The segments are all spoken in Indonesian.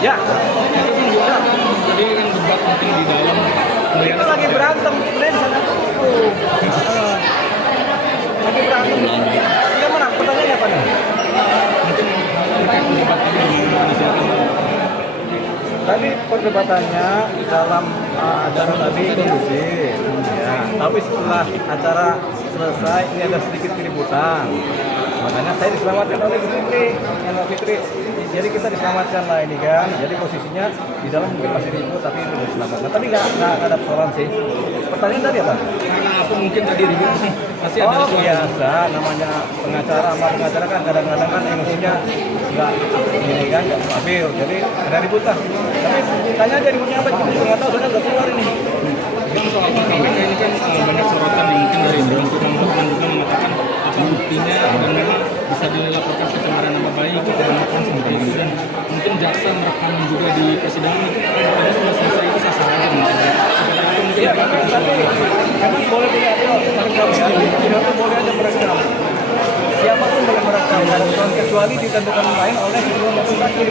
Ya, Jadi kan debat mungkin di dalam itu lagi berantem sebenarnya di sana tuh. Lagi berantem. Kita menang. Pertanyaannya apa nih? Tadi perdebatannya dalam acara tadi kondusif, ya. Tapi setelah acara selesai ini ada sedikit keributan. Makanya saya diselamatkan oleh Bu Fitri, Mbak Fitri. Jadi kita diselamatkan lah ini kan. Jadi posisinya di dalam mungkin masih ribut tapi ini diselamatkan. Tapi nggak ada persoalan sih. Pertanyaan tadi apa? karena apa mungkin tadi ribut nih pasti ada Oh suara. biasa, namanya pengacara sama pengacara kan kadang-kadang kan emosinya nggak ini kan nggak stabil. Jadi ada ribut lah. Tapi tanya aja ributnya apa? Kita nggak tahu soalnya nggak keluar ini. Kan soal KPK ini kan banyak sorotan yang mungkin dari Bang Firman juga mengatakan apa buktinya dan memang bisa dilaporkan pencemaran nama baik kebanyakan seperti itu dan mungkin jaksa merekam juga di persidangan itu kalau sudah selesai itu sah aja mungkin seperti itu mungkin Iya, tapi memang boleh dilihat merekam ya. Tidak tuh boleh aja merekam. Siapapun boleh merekam, kecuali ditentukan lain oleh ketua majelis hakim.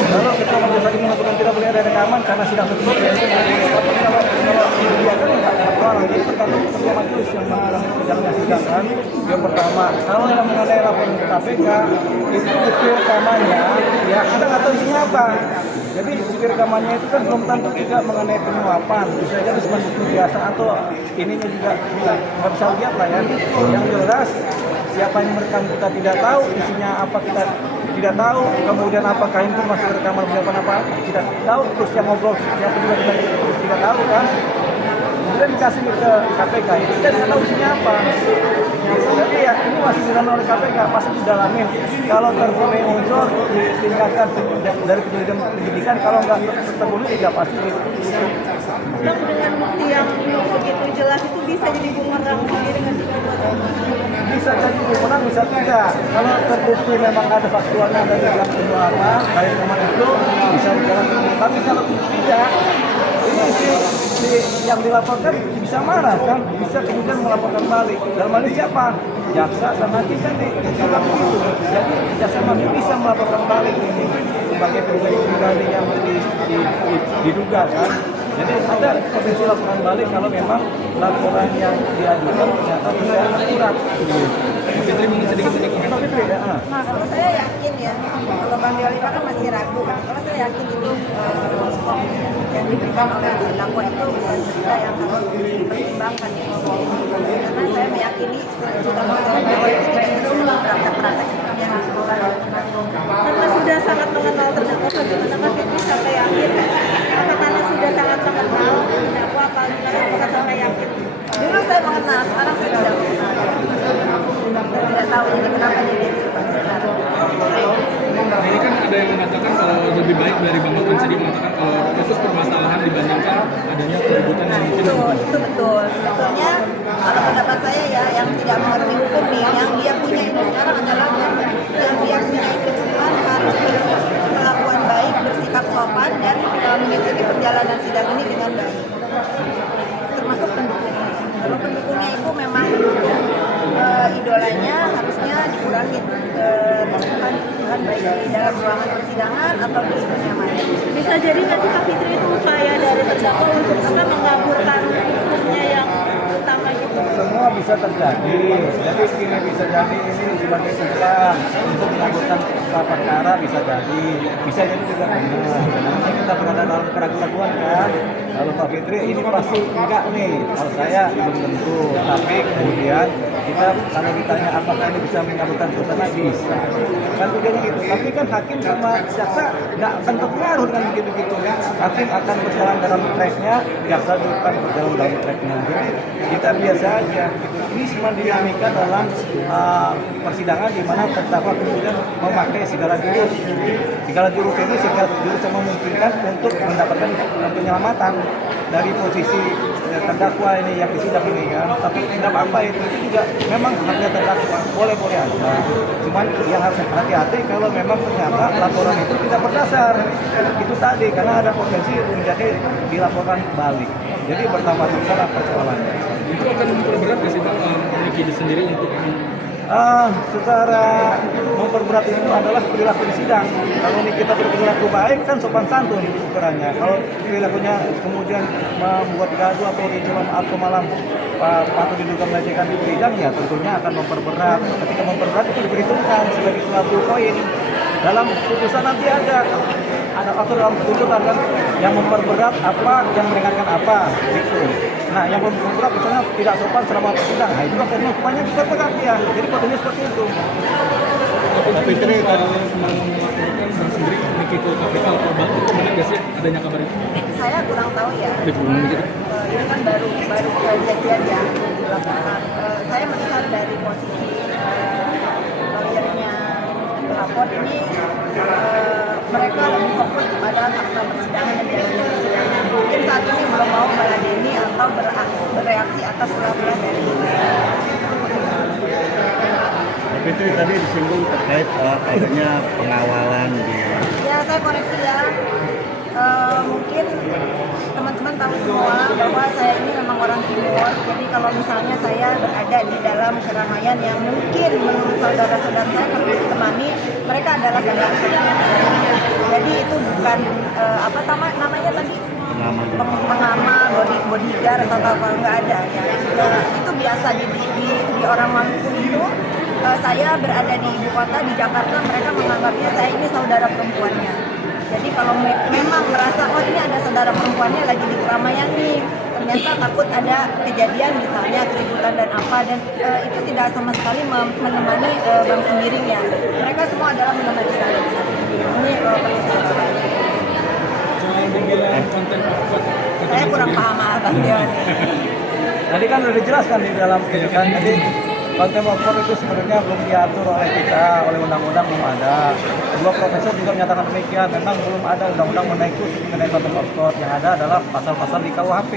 Kalau ketua majelis hakim menentukan tidak boleh ada rekaman karena sidang tertutup, ya itu tapi kalau dibiarkan ya nggak ada persoalan. Jadi tergantung ketua majelis yang menjalankan sidang kan. Yang pertama, kalau yang mengenai laporan ke KPK itu bukti rekamannya, ya kita nggak tahu isinya apa. Jadi bukti rekamannya itu kan belum tentu juga mengenai penyuapan, bisa jadi cuma bukti biasa atau ininya juga kita nggak bisa lihat lah ya. Yang jelas siapa yang merekam kita tidak tahu, isinya apa kita tidak tahu, kemudian apakah itu masih rekaman penyuapan apa tidak tahu, terus yang ngobrol siapa juga kita tidak tahu kan. Kemudian dikasih ke KPK, itu kita tidak tahu isinya apa. Jadi ya ini masih didalami oleh KPK, pasti didalamin. Kalau terpenuhi unsur ditingkatkan dari penyidikan, kalau nggak terpenuhi ya pasti ditutup. Bang, dengan bukti yang begitu jelas itu bisa jadi bumerang sendiri nggak sih? Bisa jadi bumerang, bisa tidak. Kalau terbukti memang ada faktualnya dari dalam penyuapan, dari teman itu bisa dijalankan. Tapi kalau tidak, ini si yang dilaporkan bisa marah kan, bisa kemudian melaporkan balik. Dalam hal ini siapa? Jaksa dan hakim kan dibilang begitu. Jadi jaksa hakim bisa melaporkan balik ini sebagai pribadi yang diduga kan. Jadi ada potensi laporan balik kalau memang laporan yang diajukan ternyata tidak akurat. Fitri mungkin sedikit komentar. Nah, kalau saya yakin ya, kalau Bang Deolipa kan masih ragu kan. Kalau saya yakin itu skop yang diberikan oleh terdakwa itu bukan cerita yang harus dipertimbangkan. Karena saya meyakini cerita masalah bahwa itu tidak terus praktek-praktek seperti yang dilakukan. Karena sudah sangat mengenal terdakwa, bagaimana Kak Fitri sampai yakin? Apa karena sudah sangat mengenal terdakwa, apakah sampai yakin? Dulu saya mengenal, sekarang saya tidak mengenal. Saya tidak tahu ini kenapa jadi seperti sekarang. Nah, ini kan ada yang mengatakan kalau lebih baik dari Bang Firman tadi mengatakan kalau fokus permasalahan dibandingkan adanya keributan yang mungkin Itu betul. Sebetulnya kalau pendapat saya ya, yang tidak mengerti hukum nih, yang dia punya itu sekarang adalah yang dia punya itu cuma harus berkelakuan baik, bersikap sopan dan mengikuti perjalanan sidang ini dengan baik. Termasuk pendukungnya. Kalau pendukungnya itu memang idolanya harusnya dikurangi dengan baik di dalam ruangan persidangan atau di dunia maya. Bisa jadi nggak sih Kak Fitri itu upaya dari terdakwa untuk mengaburkan hukumnya yang utama gitu? Semua bisa terjadi. Jadi ini bisa jadi ini sebagai upah untuk mengaburkan perkara bisa jadi juga benar. Karena kita berada dalam keraguan kan. Kalau Pak Fitri ini pasti enggak nih. Kalau saya belum tentu. Tapi kemudian kita kalau ditanya apakah ini bisa mengaburkan suasana bisa. Kan tujuannya gitu. Tapi kan hakim sama jaksa nggak akan terpengaruh dengan begitu-gitu. Hakim akan berjalan dalam tracknya, jaksa juga akan berjalan dalam tracknya. Jadi kita biasa aja. Ini cuma dinamika dalam persidangan di mana terdakwa kemudian memakai segala jurus. Segala jurus ini segala jurus yang memungkinkan untuk mendapatkan penyelamatan dari posisi terdakwa ini yang disidang ini kan. Tapi tidak apa-apa itu juga memang haknya terdakwa, boleh-boleh aja. Cuman yang harus hati-hati kalau memang ternyata laporan itu tidak berdasar. Itu tadi karena ada potensi menjadi dilaporkan balik. Jadi bertambah-tambah persoalannya. itu akan memperberat nggak sih Bang Niki sendiri untuk Secara memperberat itu adalah perilaku di sidang. Kalau ini kita berperilaku baik kan sopan santun ukurannya. Kalau perilakunya kemudian membuat gaduh atau malam patut diduga melecehkan di sidang, ya tentunya akan memperberat. Ketika memperberat itu diperhitungkan sebagai suatu poin. Dalam putusan nanti ada atau dalam tuntutan kan yang memperberat apa, yang meringankan apa gitu. Nah, yang memperberat misalnya tidak sopan selama persidangan, nah itu akhirnya hukumannya diperberat ya. Jadi potensinya seperti itu. Tapi Fitri tadi semalam melaporkan dan sendiri memiliki ke KPK lapor balik, itu benar nggak sih adanya kabar itu? Saya kurang tahu ya. Gitu. Ini kan baru kejadian ya dilaporkan. Saya melihat dari posisi lawyernya pelapor ini, mereka lebih fokus kepada fakta persidangan dan jalannya persidangan. Mungkin saat ini belum mau meladeni atau bereaksi atas ulah-ulah dari Tapi itu tadi disinggung terkait adanya pengawalan di. Ya, saya koreksi ya. Mungkin teman-teman tahu semua bahwa saya ini memang orang timur. Jadi kalau misalnya saya berada di dalam keramaian yang mungkin menurut saudara-saudara saya perlu ditemani, mereka adalah saudara-saudara saya. Jadi itu bukan namanya tadi pengamal, bodyguard atau apa, nggak ada ya. Itu biasa di orang Maluku itu. Saya berada di ibu kota di Jakarta, mereka menganggapnya saya ini saudara perempuannya. Jadi kalau memang merasa ini ada saudara perempuannya lagi di keramaian nih, ternyata takut ada kejadian misalnya keributan dan apa, dan itu tidak sama sekali menemani Bang Sembiring ya. Mereka semua adalah menemani saya. Ini perlu saya sampaikan. Soal dibilang konten offset, Saya kurang paham Bang Dewan. Tadi kan sudah dijelaskan di dalam keterangan tadi. Konten of court itu sebenarnya belum diatur oleh kita, oleh undang-undang belum ada. Dua profesor juga menyatakan demikian, memang belum ada undang-undang mengenai konten of court. Yang ada adalah pasal-pasal di KUHP.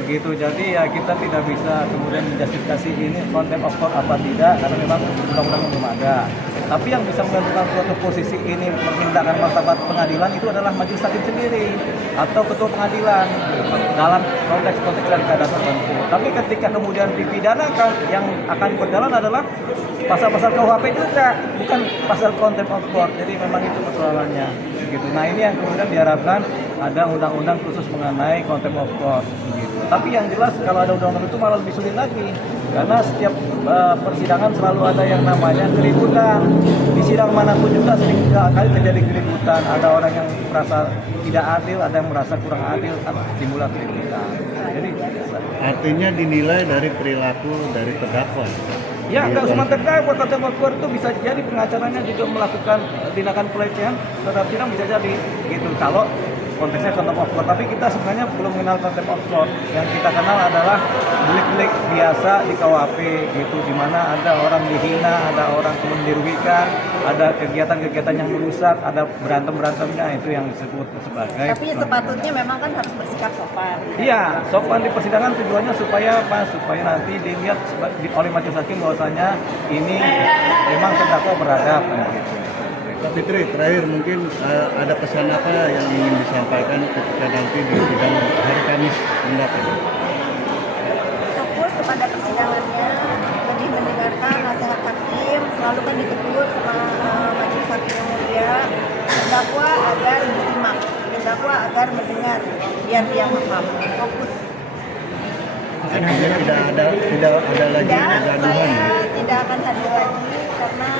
Begitu, jadi ya kita tidak bisa kemudian menjustifikasi ini konten of court apa tidak, karena memang undang-undang belum ada. Tapi yang bisa menentukan suatu posisi ini merendahkan martabat pengadilan itu adalah majelis hakim sendiri atau ketua pengadilan dalam konteks-konteks dan keadaan tertentu. Tapi ketika kemudian dipidanakan, yang akan berjalan adalah pasal-pasal KUHP juga, bukan pasal contempt of court. Jadi memang itu persoalannya. Gitu. Nah, ini yang kemudian diharapkan ada undang-undang khusus mengenai contempt of court. Gitu. Tapi yang jelas kalau ada undang-undang itu malah lebih sulit lagi, karena setiap persidangan selalu ada yang namanya keributan. Di sidang manapun juga sering kali terjadi keributan. Ada orang yang merasa tidak adil, ada yang merasa kurang adil, timbullah keributan. Jadi Artinya dinilai dari perilaku dari terdakwa. ya, kalau cuma terdakwa contempt of court itu bisa jadi pengacaranya juga melakukan tindakan pelecehan terhadap sidang, bisa jadi gitu. Kalau konteksnya contempt of court, tapi kita sebenarnya belum mengenal contempt of court. Yang kita kenal adalah delik-delik biasa di KUHP gitu, di mana ada orang dihina, ada orang kemudian dirugikan, ada kegiatan-kegiatan yang merusak, ada berantem-berantemnya, itu yang disebut sebagai. Tapi sepatutnya memang kan harus bersikap sopan. Iya, sopan di persidangan tujuannya supaya apa? Supaya nanti dilihat oleh majelis hakim bahwasanya ini memang terdakwa beradab gitu. Pak Fitri, terakhir mungkin ada pesan apa yang ingin disampaikan ketika nanti di sidang hari Kamis mendatang? Fokus kepada persidangannya, lebih mendengarkan nasihat hakim, selalu kan ditegur sama majelis hakim yang mulia, terdakwa agar disimak, terdakwa agar mendengar, biar dia paham. Fokus. Artinya tidak ada lagi kegaduhan. Saya tidak akan hadir lagi karena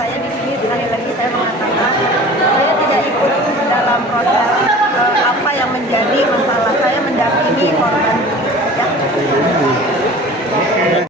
saya di sini sekali lagi saya mengatakan saya tidak ikut dalam proses apa yang menjadi masalah